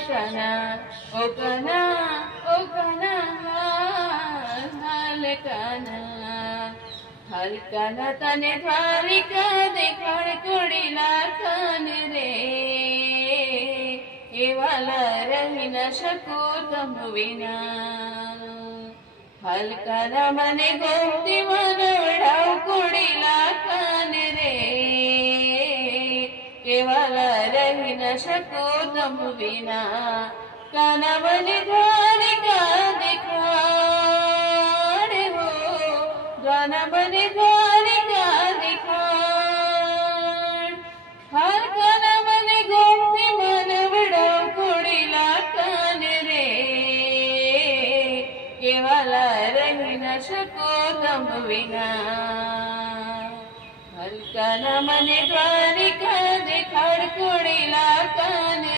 કાના ઓ કાના ઓ કાના હાલ કાના હાલ કાના તને દ્વારિકા દેખાડ કુડીલા કાન રે એવાલા રહી ન શકું તમ વિના હાલ કાના મને ગોમતી મનવડાવ કુડીલા કાન રે કેવાલા રહી ન શકું તમ વિના કાના મને દ્વારિકા દેખાડ હો કાના મને દ્વારિકા દેખાડ હાલ કાના મને ગોમતી મનવડાવ કુડીલા કાન રે કેવાલા રહી ન શકું તમ વિના હાલ કાના મને દ્વારિકા